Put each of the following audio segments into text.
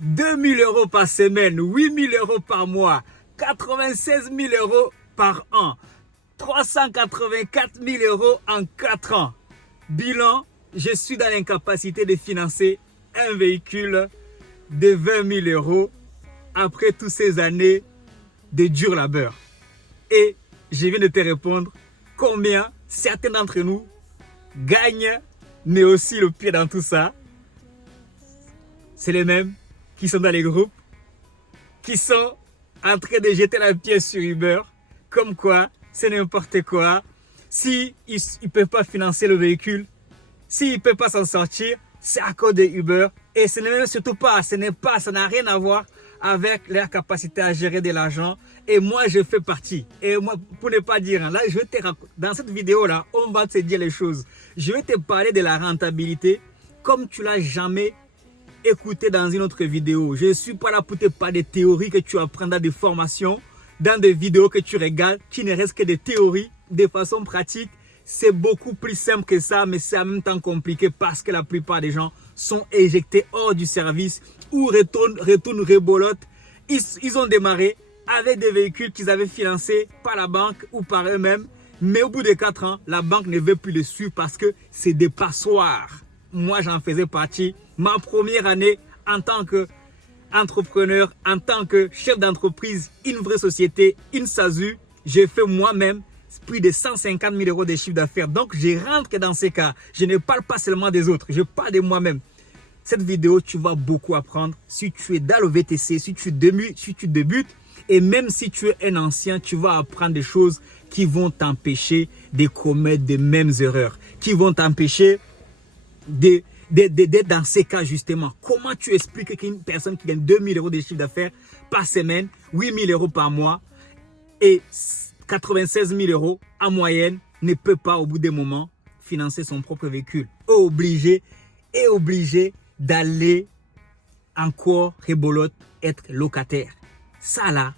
2 000 € par semaine, 8 000 € par mois, 96 000 € par an, 384 000 € en 4 ans. Bilan, je suis dans l'incapacité de financer un véhicule de 20 000 € après toutes ces années de dur labeur. Et je viens de te répondre combien certains d'entre nous gagnent, mais aussi le pied dans tout ça. C'est les mêmes qui sont dans les groupes, qui sont en train de jeter la pièce sur Uber, comme quoi c'est n'importe quoi. Si ils ne peuvent pas financer le véhicule, s'ils ne peuvent pas s'en sortir, c'est à cause de Uber. Et ce n'est même surtout pas, ça n'a rien à voir avec leur capacité à gérer de l'argent. Et moi, je fais partie. Et moi, pour ne pas dire, là, dans cette vidéo-là, on va te dire les choses. Je vais te parler de la rentabilité comme tu l'as jamais écouté dans une autre vidéo. Je ne suis pas là pour te parler des théories que tu apprends dans des formations, dans des vidéos que tu regardes, qui ne restent que des théories, de façon pratique. C'est beaucoup plus simple que ça, mais c'est en même temps compliqué parce que la plupart des gens sont éjectés hors du service ou retournent rebolote. Ils ont démarré avec des véhicules qu'ils avaient financés par la banque ou par eux-mêmes, mais au bout de 4 ans, la banque ne veut plus les suivre parce que c'est des passoires. Moi, j'en faisais partie. Ma première année en tant qu'entrepreneur, en tant que chef d'entreprise, une vraie société, une SASU, j'ai fait moi-même plus de 150 000 € de chiffre d'affaires. Donc, je rentre dans ces cas. Je ne parle pas seulement des autres, je parle de moi-même. Cette vidéo, tu vas beaucoup apprendre. Si tu es dans le VTC, si tu débutes, et même si tu es un ancien, tu vas apprendre des choses qui vont t'empêcher de commettre les mêmes erreurs, qui vont t'empêcher d'être dans ces cas justement. Comment tu expliques qu'une personne qui gagne 2 000 € de chiffre d'affaires par semaine, 8 000 € par mois et 96 000 € en moyenne ne peut pas au bout d'un moment financer son propre véhicule? Obligé d'aller encore rebolote, être locataire. Ça là,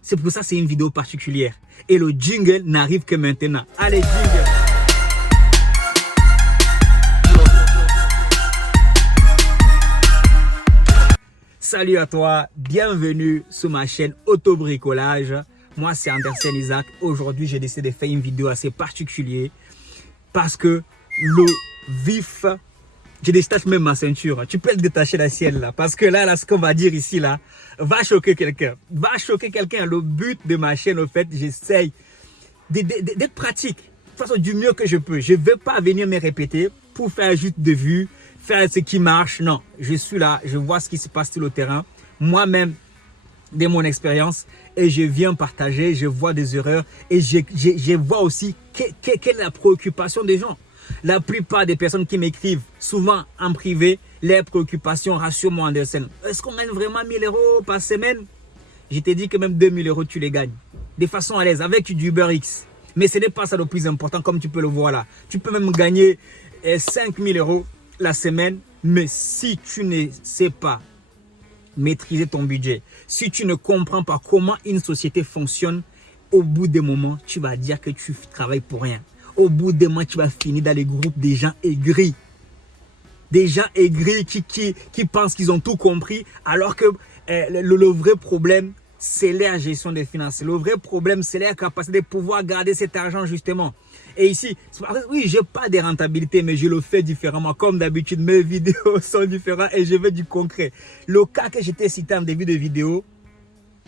c'est pour ça que c'est une vidéo particulière. Et le jingle n'arrive que maintenant. Allez, jingle! Salut à toi, bienvenue sur ma chaîne Autobricolage. Moi, c'est Andersen Isaac. Aujourd'hui, j'ai décidé de faire une vidéo assez particulière parce que le vif, je détache même ma ceinture. Tu peux le détacher la sienne là, parce que là, ce qu'on va dire ici là, va choquer quelqu'un. Va choquer quelqu'un. Le but de ma chaîne, au fait, j'essaye d'être pratique, de toute façon, du mieux que je peux. Je ne vais pas venir me répéter pour faire juste de vues, faire ce qui marche. Non, je suis là, je vois ce qui se passe sur le terrain. Moi-même, de mon expérience, et je viens partager, je vois des erreurs et je vois aussi quelle est la préoccupation des gens. La plupart des personnes qui m'écrivent, souvent en privé, les préoccupations, rassure-moi Andersen, est-ce qu'on gagne vraiment 1 000 € par semaine? Je t'ai dit que même 2 000 € tu les gagnes, de façon à l'aise, avec du Uber X. Mais ce n'est pas ça le plus important, comme tu peux le voir là. Tu peux même gagner 5 000 € la semaine, mais si tu ne sais pas maîtriser ton budget, si tu ne comprends pas comment une société fonctionne, au bout des moments, tu vas dire que tu travailles pour rien. Au bout des mois, tu vas finir dans les groupes des gens aigris. Des gens aigris qui pensent qu'ils ont tout compris, alors que le vrai problème, c'est la gestion des finances. Le vrai problème, c'est la capacité de pouvoir garder cet argent justement. Et ici, oui, je n'ai pas de rentabilité, mais je le fais différemment. Comme d'habitude, mes vidéos sont différentes et je veux du concret. Le cas que j'étais cité en début de vidéo,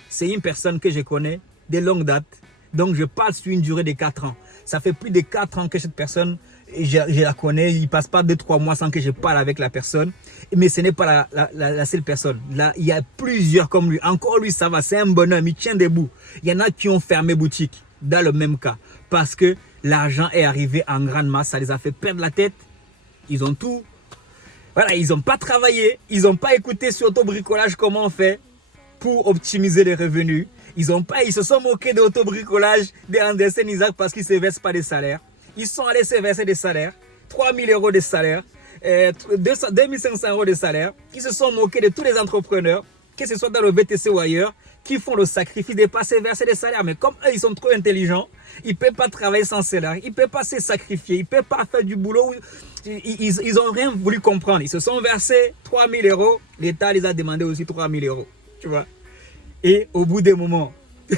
c'est une personne que je connais de longue date. Donc, je parle sur une durée de 4 ans. Ça fait plus de 4 ans que cette personne, je la connais. Il ne passe pas 2-3 mois sans que je parle avec la personne. Mais ce n'est pas la seule personne. Là, il y a plusieurs comme lui. Encore lui, ça va. C'est un bonhomme. Il tient debout. Il y en a qui ont fermé boutique dans le même cas. Parce que l'argent est arrivé en grande masse. Ça les a fait perdre la tête. Ils ont tout. Voilà, ils n'ont pas travaillé. Ils n'ont pas écouté sur Autobricolage comment on fait pour optimiser les revenus. Ils se sont moqués de l'autobricolage de Andersen Isaac parce qu'ils ne se versent pas des salaires. Ils sont allés se verser des salaires, 3 000 € de salaire, 2 500 € de salaire. Ils se sont moqués de tous les entrepreneurs, que ce soit dans le VTC ou ailleurs, qui font le sacrifice de passer verser des salaires. Mais comme eux, ils sont trop intelligents, ils ne peuvent pas travailler sans salaire, ils ne peuvent pas se sacrifier, ils ne peuvent pas faire du boulot. Ils n'ont rien voulu comprendre. Ils se sont versés 3 000 euros. L'État les a demandé aussi 3 000 euros. Tu vois. Et au bout des moments, tu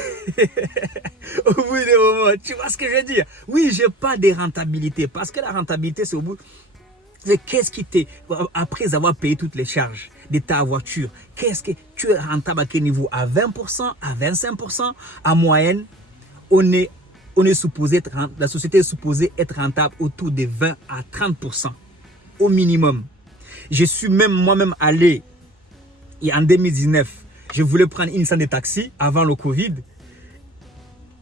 vois ce que je veux dire? Oui, je n'ai pas de rentabilité. Parce que la rentabilité, c'est au bout. Qu'est-ce qui t'est, après avoir payé toutes les charges de ta voiture, qu'est-ce que tu es rentable à quel niveau? À 20%, à 25%, en moyenne, on est supposé être, la société est supposée être rentable autour de 20 à 30% au minimum. Je suis même moi-même allé, et en 2019, je voulais prendre une scène de taxi avant le Covid.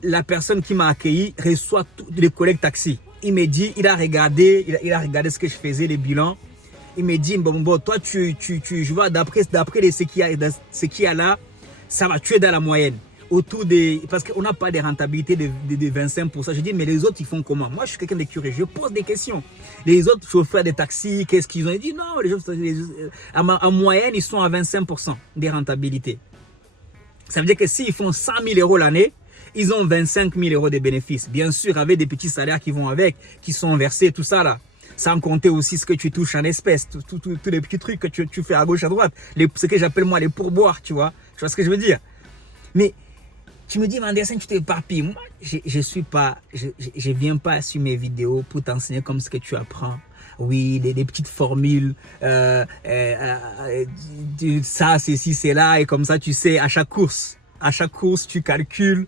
La personne qui m'a accueilli reçoit tous les collègues taxi. Il me dit, il a regardé ce que je faisais, les bilans. Il me dit, bon, toi, je vois d'après ce qu'il y a là, ça va, tu es dans la moyenne. Parce qu'on n'a pas de rentabilité de 25%. Je dis, mais les autres, ils font comment? Moi, je suis quelqu'un de curieux. Je pose des questions. Les autres chauffeurs de taxi, qu'est-ce qu'ils ont? Ils disent, non, en moyenne, ils sont à 25% de rentabilité. Ça veut dire que s'ils font 100 000 euros l'année, ils ont 25 000 euros de bénéfices. Bien sûr, avec des petits salaires qui vont avec, qui sont versés, tout ça là. Sans compter aussi ce que tu touches en espèces, tous les petits trucs que tu fais à gauche, à droite. Ce que j'appelle moi les pourboires, tu vois. Tu vois ce que je veux dire? Mais tu me dis, Andersen, tu t'éparpilles. Moi, je viens pas sur mes vidéos pour t'enseigner comme ce que tu apprends. Oui, des petites formules, ça, ceci, c'est là, et comme ça, tu sais, à chaque course, tu calcules,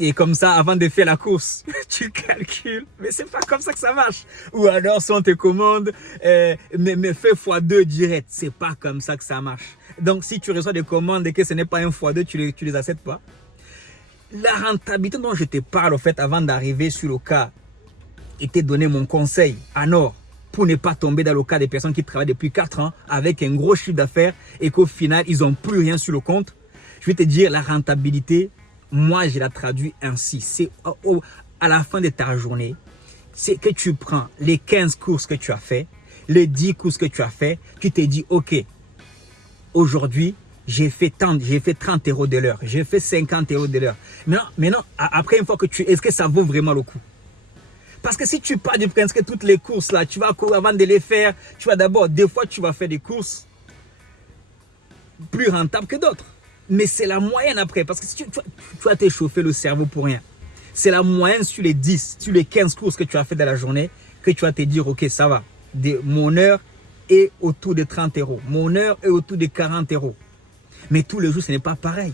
et comme ça, avant de faire la course, tu calcules, mais c'est pas comme ça que ça marche. Ou alors, si on te commande, mais fais x2 direct, c'est pas comme ça que ça marche. Donc, si tu reçois des commandes et que ce n'est pas un x2, tu les acceptes pas. La rentabilité dont je te parle, au fait, avant d'arriver sur le cas, et te donner mon conseil, alors, pour ne pas tomber dans le cas des personnes qui travaillent depuis 4 ans avec un gros chiffre d'affaires et qu'au final, ils n'ont plus rien sur le compte. Je vais te dire, la rentabilité, moi, je la traduis ainsi. C'est à la fin de ta journée, c'est que tu prends les 15 courses que tu as fait, les 10 courses que tu as fait, tu te dis, OK, aujourd'hui, j'ai fait 30 euros de l'heure, j'ai fait 50 euros de l'heure. Maintenant, après, une fois que est-ce que ça vaut vraiment le coup? Parce que si tu pars du principe que toutes les courses là, tu vas courir avant de les faire, tu vas d'abord, des fois tu vas faire des courses plus rentables que d'autres. Mais c'est la moyenne après, parce que si tu vas t'échauffer le cerveau pour rien. C'est la moyenne sur les 10, sur les 15 courses que tu as fait dans la journée, que tu vas te dire, OK, ça va. Mon heure est autour de 30 euros. Mon heure est autour de 40 euros. Mais tous les jours, ce n'est pas pareil.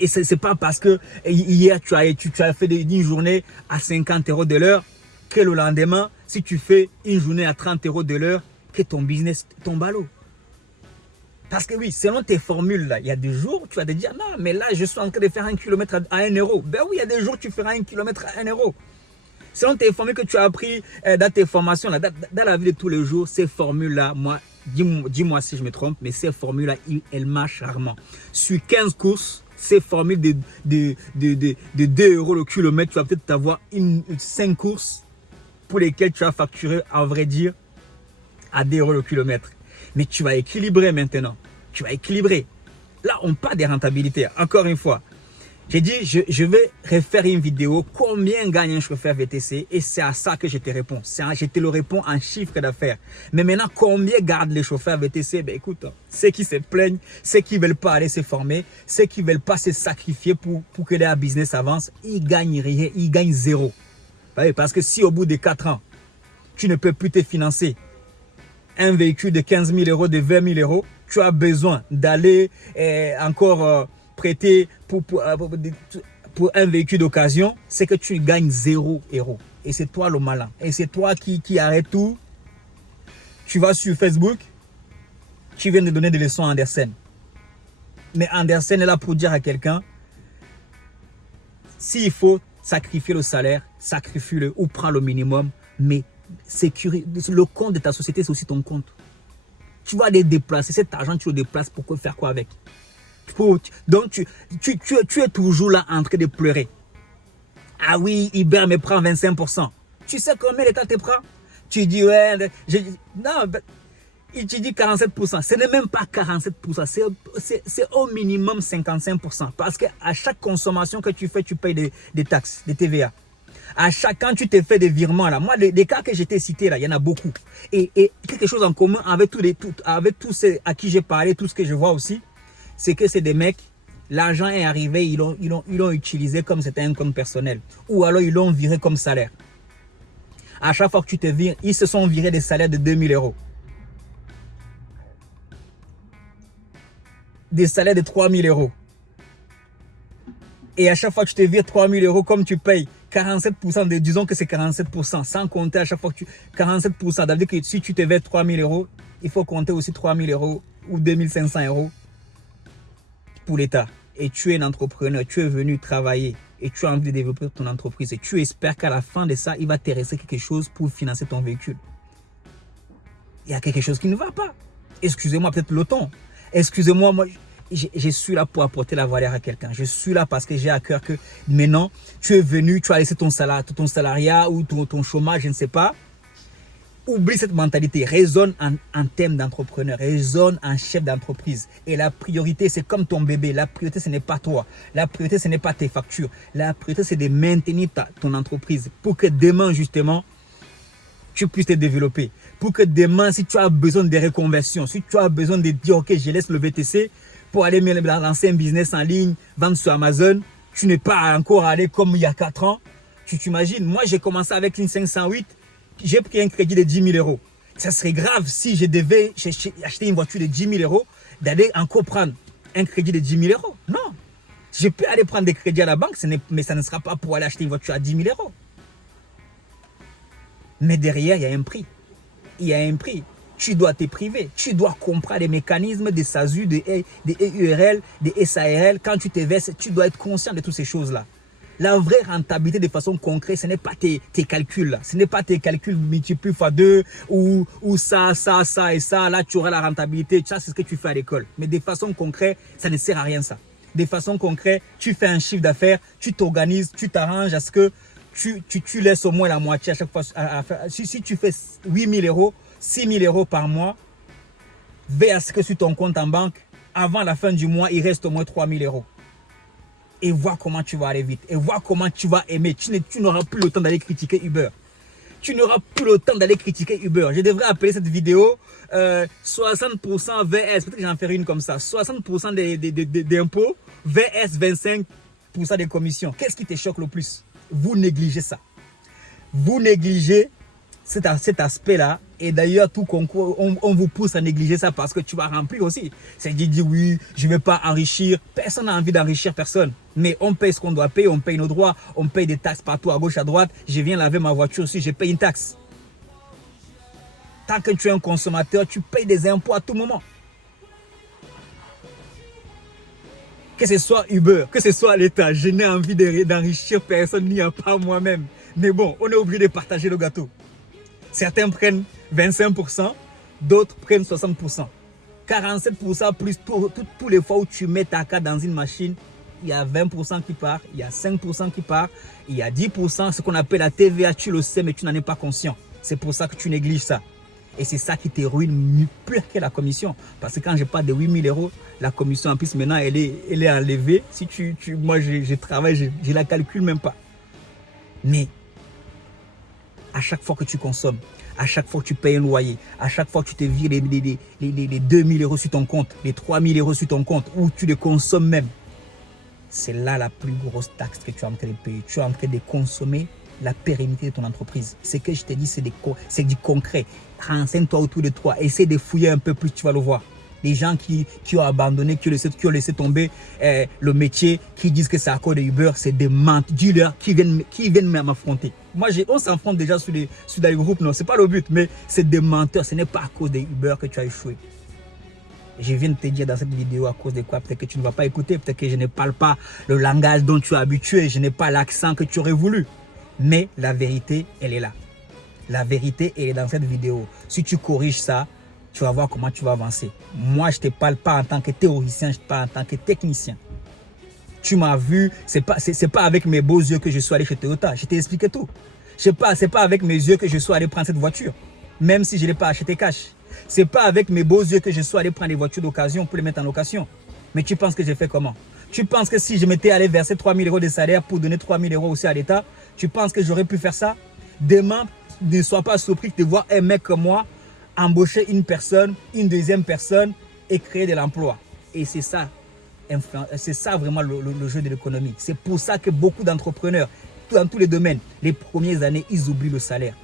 Et c'est pas parce que hier tu as fait une journée à 50 euros de l'heure que le lendemain, si tu fais une journée à 30 euros de l'heure, que ton business tombe à l'eau. Parce que oui, selon tes formules là, il y a des jours tu vas te dire non, mais là je suis en train de faire 1 kilomètre à 1 euro. Ben oui, il y a des jours tu feras 1 kilomètre à 1 euro. Selon tes formules que tu as appris dans tes formations, là, dans la vie de tous les jours, ces formules-là, moi, dis-moi si je me trompe, mais ces formules-là, elles marchent rarement. Sur 15 courses, ces formules de 2 euros le kilomètre, tu vas peut-être avoir 5 courses pour lesquelles tu vas facturer, à vrai dire, à 2 euros le kilomètre. Mais tu vas équilibrer maintenant. Tu vas équilibrer. Là, on parle des rentabilités. Encore une fois, j'ai dit, je vais refaire une vidéo, combien gagne un chauffeur VTC, et c'est à ça que je te réponds. Je te le réponds en chiffre d'affaires. Mais maintenant, combien gardent les chauffeurs VTC? Ben écoute, ceux qui se plaignent, ceux qui ne veulent pas aller se former, ceux qui ne veulent pas se sacrifier pour que leur business avance, ils gagnent rien, ils gagnent zéro. Parce que si au bout de 4 ans, tu ne peux plus te financer un véhicule de 15 000 euros, de 20 000 euros, tu as besoin d'aller encore prêter pour un véhicule d'occasion, c'est que tu gagnes 0 euros. Et c'est toi le malin. Et c'est toi qui arrête tout. Tu vas sur Facebook, tu viens de donner des leçons à Andersen. Mais Andersen est là pour dire à quelqu'un, s'il faut sacrifier le salaire, sacrifie-le ou prends le minimum, mais le compte de ta société, c'est aussi ton compte. Tu vas aller déplacer cet argent, tu le déplaces pour faire quoi avec? Donc, tu es toujours là en train de pleurer. Ah oui, Uber me prend 25%. Tu sais combien l'État te prend? Tu dis, ouais, non, Il te dit 47%. Ce n'est même pas 47%. C'est au minimum 55%. Parce qu'à chaque consommation que tu fais, tu payes des taxes, des TVA. Quand tu te fais des virements, là, moi, les cas que j'étais cité, là, il y en a beaucoup. Et quelque chose en commun avec tous ceux à qui j'ai parlé, tout ce que je vois aussi, c'est que c'est des mecs, l'argent est arrivé, ils l'ont utilisé comme c'était un compte personnel. Ou alors ils l'ont viré comme salaire. À chaque fois que tu te vires, ils se sont virés des salaires de 2000 euros. Des salaires de 3000 euros. Et à chaque fois que tu te vires 3000 euros, comme tu payes 47%, disons que c'est 47%, sans compter à chaque fois que tu... 47%, ça veut dire que si tu te verses 3000 euros, il faut compter aussi 3000 euros ou 2500 euros pour l'État. Et tu es un entrepreneur, tu es venu travailler et tu as envie de développer ton entreprise et tu espères qu'à la fin de ça, il va te rester quelque chose pour financer ton véhicule. Il y a quelque chose qui ne va pas. Excusez-moi, peut-être le ton. Excusez-moi, moi, je suis là pour apporter la valeur à quelqu'un. Je suis là parce que j'ai à cœur que maintenant, tu es venu, tu as laissé ton salariat ou ton chômage, je ne sais pas. Oublie cette mentalité. Raisonne en termes d'entrepreneur. Raisonne en chef d'entreprise. Et la priorité, c'est comme ton bébé. La priorité, ce n'est pas toi. La priorité, ce n'est pas tes factures. La priorité, c'est de maintenir ton entreprise pour que demain, justement, tu puisses te développer. Pour que demain, si tu as besoin de reconversion, si tu as besoin de dire, ok, je laisse le VTC pour aller lancer un business en ligne, vendre sur Amazon, tu n'es pas encore allé comme il y a 4 ans. Tu t'imagines, moi, j'ai commencé avec une 508, j'ai pris un crédit de 10 000 euros. Ça serait grave si je devais acheter une voiture de 10 000 euros, d'aller encore prendre un crédit de 10 000 euros. Non. Je peux aller prendre des crédits à la banque, mais ça ne sera pas pour aller acheter une voiture à 10 000 euros. Mais derrière, il y a un prix. Il y a un prix. Tu dois te priver. Tu dois comprendre les mécanismes des SASU, des EURL, des SARL. Quand tu te verses, tu dois être conscient de toutes ces choses-là. La vraie rentabilité de façon concrète, ce n'est pas tes calculs. Là. Ce n'est pas tes calculs multipliés x 2 ou ça et ça. Là, tu auras la rentabilité. Ça, c'est ce que tu fais à l'école. Mais de façon concrète, ça ne sert à rien ça. De façon concrète, tu fais un chiffre d'affaires, tu t'organises, tu t'arranges à ce que tu laisses au moins la moitié à chaque fois. Si tu fais 8 000 euros, 6 000 euros par mois, veille à ce que sur ton compte en banque, avant la fin du mois, il reste au moins 3 000 euros. Et vois comment tu vas aller vite. Et vois comment tu vas aimer. Tu n'auras plus le temps d'aller critiquer Uber. Tu n'auras plus le temps d'aller critiquer Uber. Je devrais appeler cette vidéo 60% VS. Peut-être que j'en ferai une comme ça. 60% d'impôts VS 25% des commissions. Qu'est-ce qui te choque le plus? Vous négligez ça. Vous négligez cet aspect-là. Et d'ailleurs, tout concours, on vous pousse à négliger ça parce que tu vas remplir aussi. C'est dit oui, je ne vais pas enrichir. Personne n'a envie d'enrichir personne. Mais on paye ce qu'on doit payer, on paye nos droits, on paye des taxes partout à gauche, à droite. Je viens laver ma voiture aussi, je paye une taxe. Tant que tu es un consommateur, tu payes des impôts à tout moment. Que ce soit Uber, que ce soit l'État, je n'ai envie d'enrichir personne, ni à part moi-même. Mais bon, on est obligé de partager le gâteau. Certains prennent 25%, d'autres prennent 60%. 47% plus tous les fois où tu mets ta carte dans une machine, il y a 20% qui part, il y a 5% qui part, il y a 10%, ce qu'on appelle la TVA, tu le sais, mais tu n'en es pas conscient. C'est pour ça que tu négliges ça. Et c'est ça qui te ruine plus que la commission. Parce que quand je parle de 8 000 euros, la commission en plus maintenant, elle est enlevée. Si moi, je travaille, je ne la calcule même pas. Mais à chaque fois que tu consommes, à chaque fois que tu payes un loyer, à chaque fois que tu te vires les 2 000 euros sur ton compte, les 3 000 euros sur ton compte, ou tu les consommes même, c'est là la plus grosse taxe que tu es en train de payer. Tu es en train de consommer la pérennité de ton entreprise. Ce que je te dis, c'est du concret. Renseigne-toi autour de toi. Essaie de fouiller un peu plus, tu vas le voir. Les gens qui ont abandonné, qui ont laissé tomber le métier, qui disent que c'est à cause de Uber, c'est des dealers qui viennent m'affronter. Moi, on s'affronte déjà sur les groupes, non, c'est pas le but, mais c'est des menteurs. Ce n'est pas à cause de Uber que tu as échoué. Je viens de te dire dans cette vidéo à cause de quoi. Peut-être que tu ne vas pas écouter, peut-être que je ne parle pas le langage dont tu es habitué, je n'ai pas l'accent que tu aurais voulu. Mais la vérité, elle est là. La vérité, elle est dans cette vidéo. Si tu corriges ça, tu vas voir comment tu vas avancer. Moi, je ne te parle pas en tant que théoricien, je te parle en tant que technicien. Tu m'as vu, ce n'est pas avec mes beaux yeux que je suis allé chez Toyota. Je t'ai expliqué tout. Ce n'est pas avec mes yeux que je suis allé prendre cette voiture. Même si je ne l'ai pas acheté cash. C'est pas avec mes beaux yeux que je suis allé prendre des voitures d'occasion pour les mettre en location. Mais tu penses que j'ai fait comment? Tu penses que si je m'étais allé verser 3 000 € de salaire pour donner 3 000 € aussi à l'État, tu penses que j'aurais pu faire ça? Demain, ne sois pas surpris de voir un mec comme moi embaucher une personne, une deuxième personne et créer de l'emploi. Et c'est ça vraiment le jeu de l'économie. C'est pour ça que beaucoup d'entrepreneurs, dans tous les domaines, les premières années, ils oublient le salaire.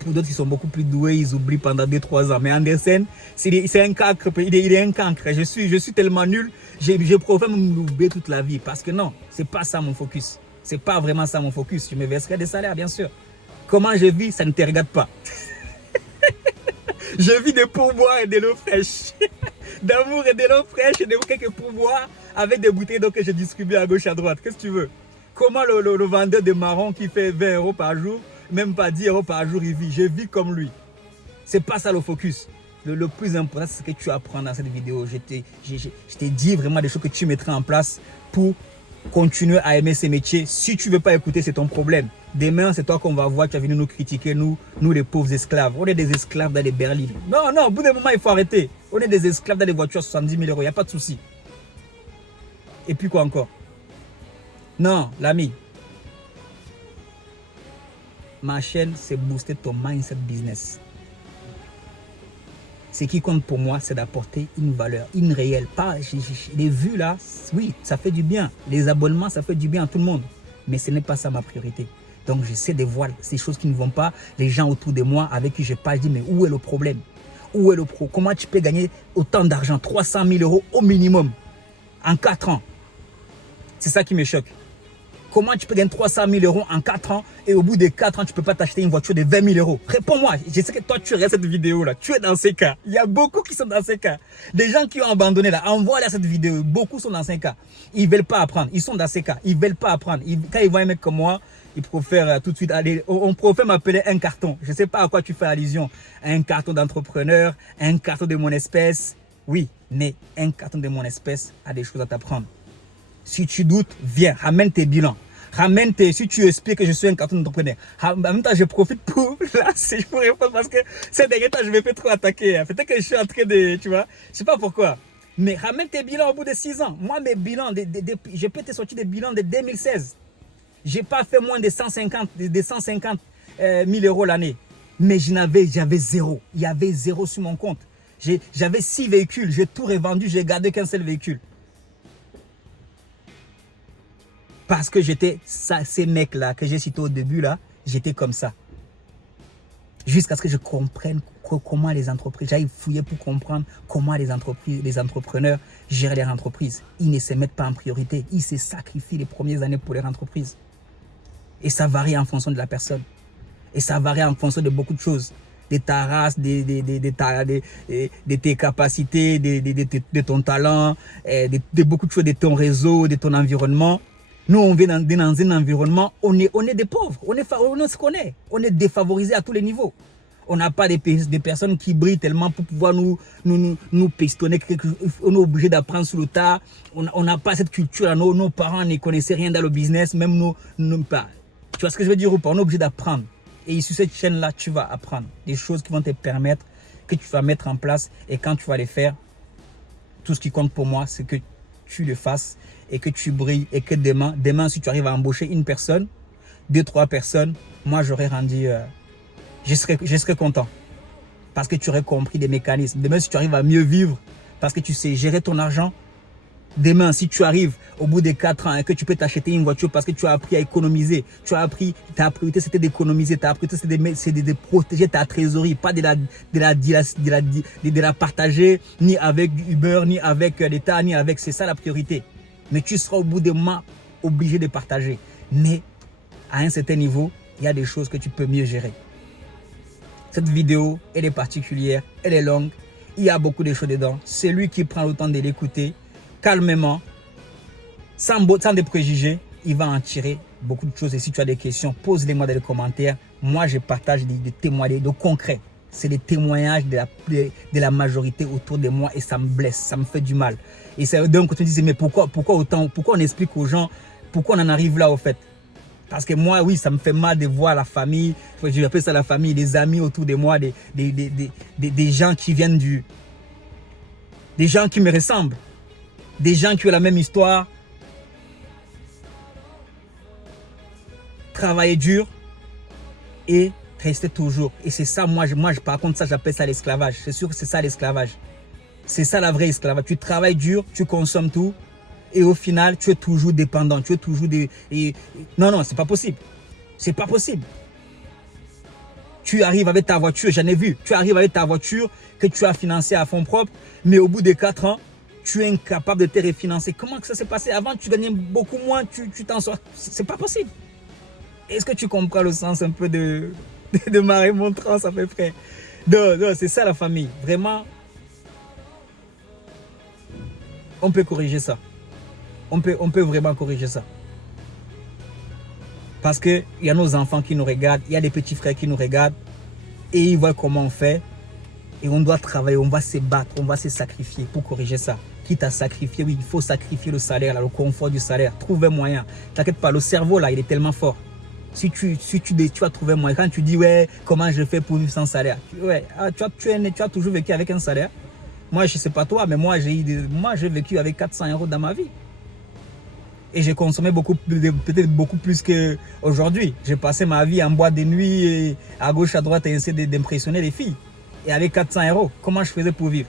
Pour d'autres qui sont beaucoup plus doués, ils oublient pendant 2-3 ans. Mais Andersen, c'est un cancre, il est un cancre. Je suis tellement nul, je préfère m'oublier toute la vie. Parce que non, c'est pas ça mon focus. C'est pas vraiment ça mon focus. Je me verserai des salaires, bien sûr. Comment je vis, ça ne te regarde pas. Je vis de pourboires et de l'eau fraîche. D'amour et de l'eau fraîche et de quelques pourboires avec des bouteilles d'eau que je distribue à gauche, à droite. Qu'est-ce que tu veux? Comment le vendeur de marron qui fait 20 € par jour, même pas 10 € par jour, il vit? Je vis comme lui. C'est pas ça le focus. Le plus important, c'est ce que tu apprends dans cette vidéo. Je t'ai dit vraiment des choses que tu mettras en place pour continuer à aimer ces métiers. Si tu ne veux pas écouter, c'est ton problème. Demain, c'est toi qu'on va voir, tu vas venir nous critiquer, nous les pauvres esclaves. On est des esclaves dans les berlines. Non, au bout d'un moment, il faut arrêter. On est des esclaves dans les voitures à 70 000 €, il n'y a pas de souci. Et puis quoi encore? Non, l'ami. Ma chaîne, c'est booster ton mindset business. Ce qui compte pour moi, c'est d'apporter une valeur, une réelle. Pas les vues là, oui, ça fait du bien. Les abonnements, ça fait du bien à tout le monde. Mais ce n'est pas ça ma priorité. Donc j'essaie de voir ces choses qui ne vont pas. Les gens autour de moi avec qui je parle, je dis mais où est le problème? Où est le pro? Comment tu peux gagner autant d'argent? 300 000 € au minimum en 4 ans. C'est ça qui me choque. Comment tu peux gagner 300 000 € en 4 ans et au bout de 4 ans, tu ne peux pas t'acheter une voiture de 20 000 €? Réponds-moi. Je sais que toi, tu regardes cette vidéo-là. Tu es dans ces cas. Il y a beaucoup qui sont dans ces cas. Des gens qui ont abandonné là, envoie-leur cette vidéo. Beaucoup sont dans ces cas. Ils ne veulent pas apprendre. Ils sont dans ces cas. Ils ne veulent pas apprendre. Quand ils voient un mec comme moi, ils préfèrent tout de suite aller. On préfère m'appeler un carton. Je ne sais pas à quoi tu fais allusion. Un carton d'entrepreneur, un carton de mon espèce. Oui, mais un carton de mon espèce a des choses à t'apprendre. Si tu doutes, viens, ramène tes bilans. Si tu expliques que je suis un carton d'entrepreneur. En même temps, je profite pour, là, je pourrais répondre parce que ces derniers temps, je me fais trop attaquer. Peut-être que je suis en train de, tu vois, je sais pas pourquoi. Mais ramène tes bilans au bout de 6 ans. Moi, mes bilans, je peux te sortir des bilans de 2016. J'ai pas fait moins de 150 000 € l'année. Mais j'avais zéro. Il y avait zéro sur mon compte. J'avais 6 véhicules. J'ai tout revendu. J'ai gardé qu'un seul véhicule. Parce que j'étais ces mecs-là que j'ai cités au début, là, j'étais comme ça. Jusqu'à ce que je comprenne comment les entreprises, j'aille fouiller pour comprendre comment les entrepreneurs gèrent leur entreprise. Ils ne se mettent pas en priorité. Ils se sacrifient les premières années pour leur entreprise. Et ça varie en fonction de la personne. Et ça varie en fonction de beaucoup de choses. De ta race, de tes capacités, de ton talent, de beaucoup de choses, de ton réseau, de ton environnement. Nous, on vient dans un environnement, on est des pauvres, on est ce qu'on est. On est défavorisés à tous les niveaux. On n'a pas des personnes qui brillent tellement pour pouvoir nous pistonner. On est obligé d'apprendre sur le tas. On n'a pas cette culture. Nos parents ne connaissaient rien dans le business, même nous pas. Tu vois ce que je veux dire ou pas? On est obligé d'apprendre. Et sur cette chaîne-là, tu vas apprendre des choses qui vont te permettre, que tu vas mettre en place. Et quand tu vas les faire, tout ce qui compte pour moi, c'est que tu le fasses et que tu brilles et que demain, si tu arrives à embaucher une personne, 2-3 personnes, moi j'aurais rendu, je serais content parce que tu aurais compris des mécanismes. Demain, si tu arrives à mieux vivre parce que tu sais gérer ton argent, demain, si tu arrives au bout de 4 ans et que tu peux t'acheter une voiture parce que tu as appris à économiser, ta priorité c'était d'économiser, ta priorité c'était de protéger ta trésorerie, pas de la partager ni avec Uber, ni avec l'État, ni avec, c'est ça la priorité. Mais tu seras au bout de mois obligé de partager. Mais à un certain niveau, il y a des choses que tu peux mieux gérer. Cette vidéo, elle est particulière, elle est longue, il y a beaucoup de choses dedans. Celui qui prend le temps de l'écouter, calmement, sans des préjugés, il va en tirer beaucoup de choses. Et si tu as des questions, pose-les-moi dans les commentaires. Moi, je partage des témoignages, de concret. C'est des témoignages de la majorité autour de moi et ça me blesse, ça me fait du mal. Et c'est d'un côté, tu dis, mais pourquoi on explique aux gens, pourquoi on en arrive là au fait? Parce que moi, oui, ça me fait mal de voir la famille, j'appelle ça la famille, des amis autour de moi, des gens qui viennent des gens qui me ressemblent, des gens qui ont la même histoire, travailler dur et rester toujours. Et c'est ça, moi, par contre, ça, j'appelle ça l'esclavage. C'est sûr que c'est ça l'esclavage. C'est ça la vraie esclavage. Tu travailles dur, tu consommes tout. Et au final, tu es toujours dépendant. Tu es toujours Non, non, c'est pas possible. C'est pas possible. Tu arrives avec ta voiture, j'en ai vu. Tu arrives avec ta voiture que tu as financée à fonds propres. Mais au bout de 4 ans, tu es incapable de te refinancer. Comment que ça s'est passé? Avant, tu gagnais beaucoup moins. Tu t'en sors. C'est pas possible. Est-ce que tu comprends le sens un peu de ma remontrance à peu près? Non, non, c'est ça la famille. Vraiment, on peut corriger ça. On peut vraiment corriger ça. Parce qu'il y a nos enfants qui nous regardent, il y a des petits frères qui nous regardent et ils voient comment on fait. Et on doit travailler, on va se battre, on va se sacrifier pour corriger ça. Quitte à sacrifier, oui, il faut sacrifier le salaire, là, le confort du salaire. Trouver un moyen. T'inquiète pas, le cerveau, là, il est tellement fort. Si tu vas trouver un moyen. Quand tu dis, ouais, comment je fais pour vivre sans salaire? Ouais, tu as toujours vécu avec un salaire. Moi, je ne sais pas toi, mais moi, j'ai vécu avec 400 € dans ma vie. Et j'ai consommé peut-être beaucoup plus qu'aujourd'hui. J'ai passé ma vie en boîte de nuit, et à gauche, à droite, à essayer d'impressionner les filles. Et avec 400 €, comment je faisais pour vivre?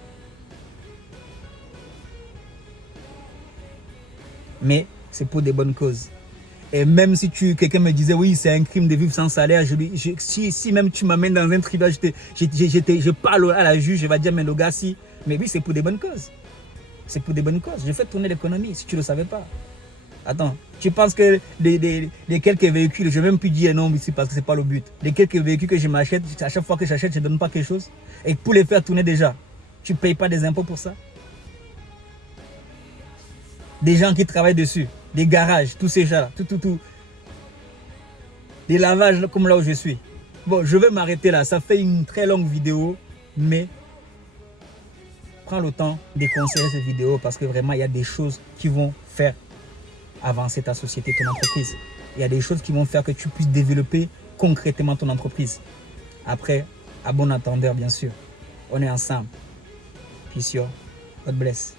Mais c'est pour des bonnes causes. Et même si quelqu'un me disait, oui, c'est un crime de vivre sans salaire, si même tu m'amènes dans un tribunal, je parle à la juge, je vais dire, mais le gars, si. Mais oui, c'est pour des bonnes causes. C'est pour des bonnes causes. Je fais tourner l'économie, si tu ne le savais pas. Attends, tu penses que les quelques véhicules, je n'ai même plus dire non ici parce que ce n'est pas le but. Les quelques véhicules que je m'achète, à chaque fois que j'achète, je ne donne pas quelque chose. Et pour les faire tourner déjà, tu ne payes pas des impôts pour ça? Des gens qui travaillent dessus, des garages, tous ces gens-là, tout. Des lavages comme là où je suis. Bon, je vais m'arrêter là. Ça fait une très longue vidéo, mais prends le temps de conseiller cette vidéo parce que vraiment, il y a des choses qui vont faire avancer ta société, ton entreprise. Il y a des choses qui vont faire que tu puisses développer concrètement ton entreprise. Après, à bon entendeur, bien sûr. On est ensemble. Peace, yo. God bless.